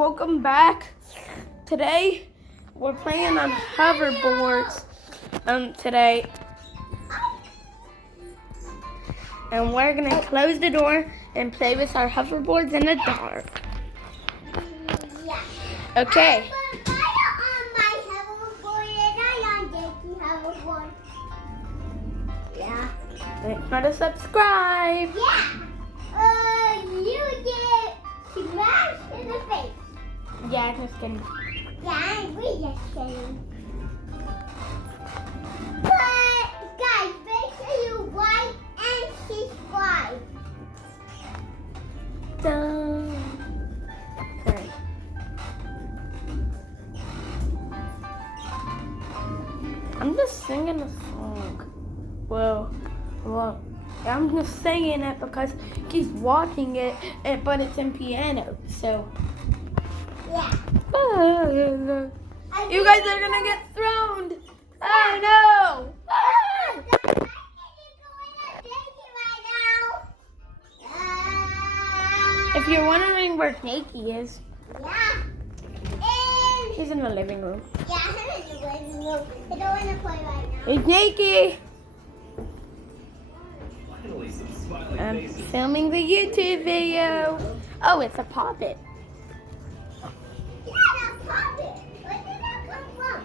Welcome back. Today we're playing on hoverboards today. And we're gonna close the door and play with our hoverboards in the dark. Yeah. Okay. Yeah. Try to subscribe. Yeah. You get smashed in the face. Yeah, just kidding. Yeah, we just kidding. But guys, make sure you like and subscribe. Dun. Sorry. I'm just singing a song. Well, I'm just singing it because he's watching it, but it's in piano, so. Yeah. You guys are gonna get thrown. I know. If you're wondering where Nakey is, Yeah. he's in the living room. Yeah, I'm in the living room. I don't want to play right now. Hey, Nakey. I'm filming the YouTube video. Oh, it's a puppet. Yeah, that puppet. Where did that come from?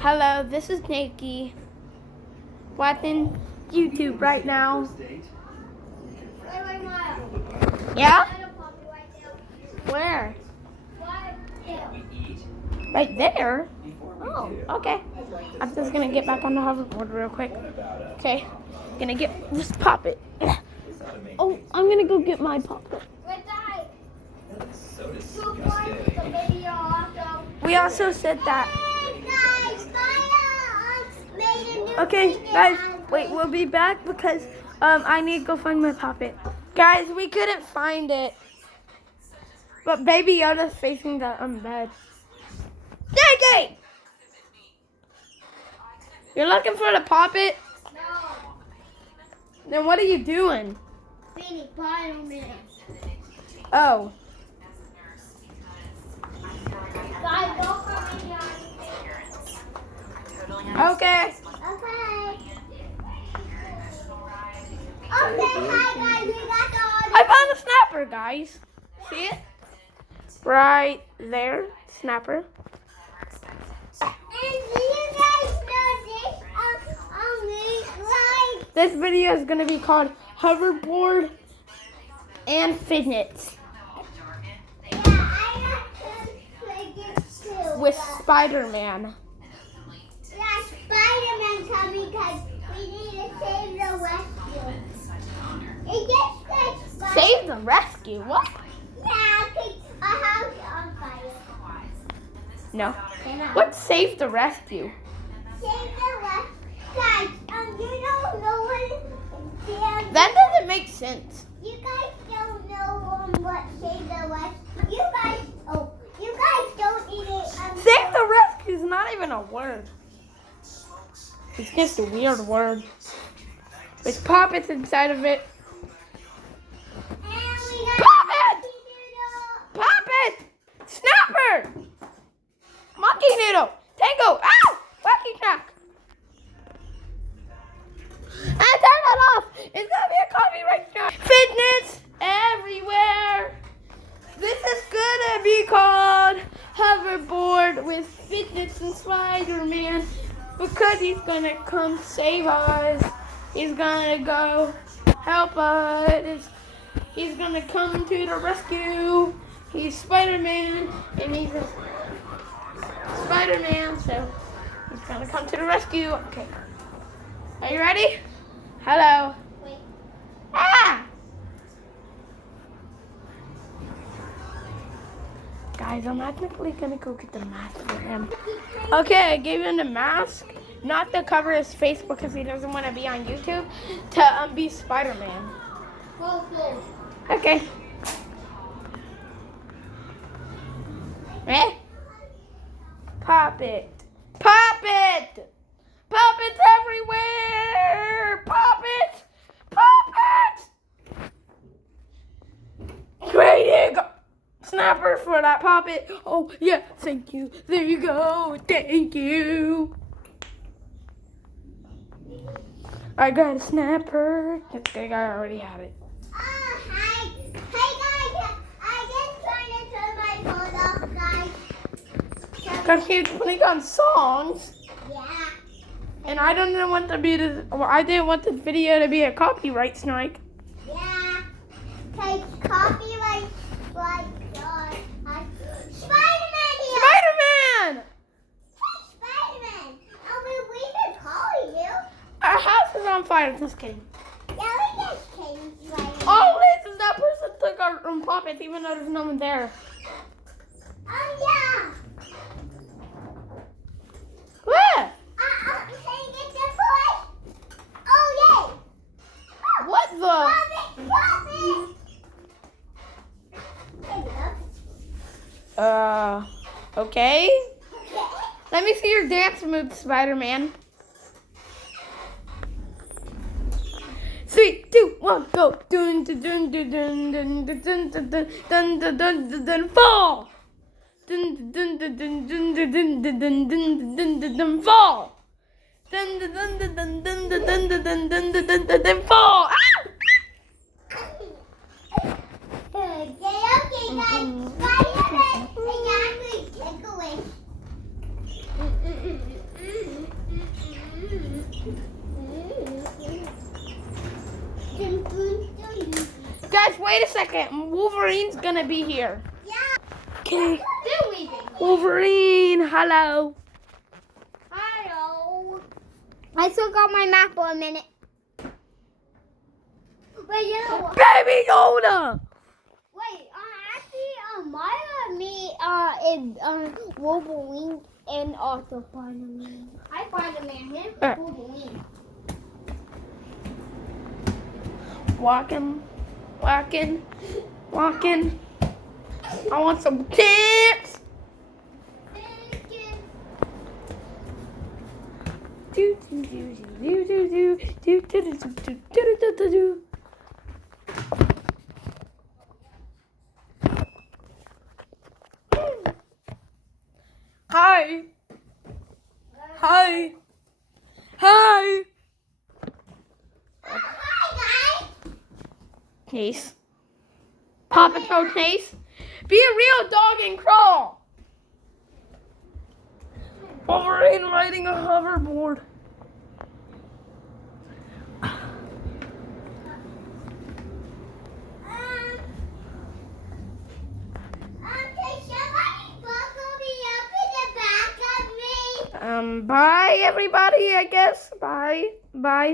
Hello, this is Nakey. Watching YouTube right now. Yeah? Where? Right there? Oh, okay. I'm just gonna get back on the hoverboard real quick. Okay, gonna get this puppet. Oh, I'm gonna go get my puppet. We also said that. Okay, guys, wait, we'll be back because I need to go find my puppet. Guys, we couldn't find it. But Baby Yoda's facing the bed. Nakey! You're looking for the puppet? No. Then what are you doing? Being Spider-Man. Oh. Guys, go for me. Okay. Okay. Okay, hi guys, we got the I found the snapper, guys. See it? Right there. Snapper. And do you guys know this? This video is going to be called Hoverboard and Fidgets Yeah, I got fidgets too. with Spider-Man. Yeah, Spider-Man coming because we need to save the rescue. It gets like Save the rescue? What? Yeah, because a house on fire. No. What's save the rescue? Save the rescue. Guys, you don't know what That doesn't make sense. you guys don't know what save the rescue. You guys don't even Save the rescue is not even a word. It's just a weird word. With puppets inside of it. And we got Puppet! Puppet! Snapper! Monkey noodle! Tango! Ow! Wacky track! And turn that off! It's gonna be a copyright strike! Fitness everywhere! This is gonna be called Hoverboard with Fidgets and Spider-Man because he's gonna come save us. He's gonna go help us. He's gonna come to the rescue. He's Spider-Man and he's a Spider-Man, so he's gonna come to the rescue. Okay. Are you ready? Hello. Wait. Ah! Guys, I'm actually gonna go get the mask for him. Okay, I gave him the mask, not to cover his face because he doesn't want to be on YouTube, to be Spider-Man. Okay. Eh? Pop it. Pop it! Puppets everywhere! Puppets! Puppets! Great snapper for that poppet. Oh, yeah, thank you. There you go. Thank you. I got a snapper. I think I already have it. Hi. Hey, guys. I just trying to turn my phone off, guys. Because he's putting on songs. Yeah. And I don't want to be I didn't want the video to be a copyright strike. Yeah. Take copyright like Spider-Man here. Spider-Man! Hey, Spider-Man. We can call you. Our house is on fire. Just kidding. Yeah, we just came Spider-Man. Oh, it is that person took our puppets even though there's no one there. Oh, yeah. What? Can you get the toy? Oh, yay. What the? Pop it. Okay. Let me see your dance move, Spider-Man. 3, 2, 1, go! Dun dun dun dun dun dun dun dun dun dun dun dun dun dun fall! Dun dun dun dun dun dun dun dun dun dun dun dun fall! Dun dun dun dun dun dun dun dun dun dun dun dun dun fall! Okay, guys. Spider-Man, exactly. Take away. Guys, wait a second. Wolverine's gonna be here. Yeah. Okay. They're leaving. Wolverine, hello. Hello. I still got my map for a minute. Wait, you know what? Baby Yoda! Wait, actually, me, is, Wolverine and also Spider-Man. Hi, Spider-Man. Him, Wolverine. Walking. I want some chips. Do do do do do do do do do do do do do. Hi. Hi. Hi. Hi, guys. Case. Paw Patrol Case. Be a real dog and crawl. Wolverine riding a hoverboard. Can somebody buckle me up in the back of me? Bye everybody, I guess. Bye. Bye.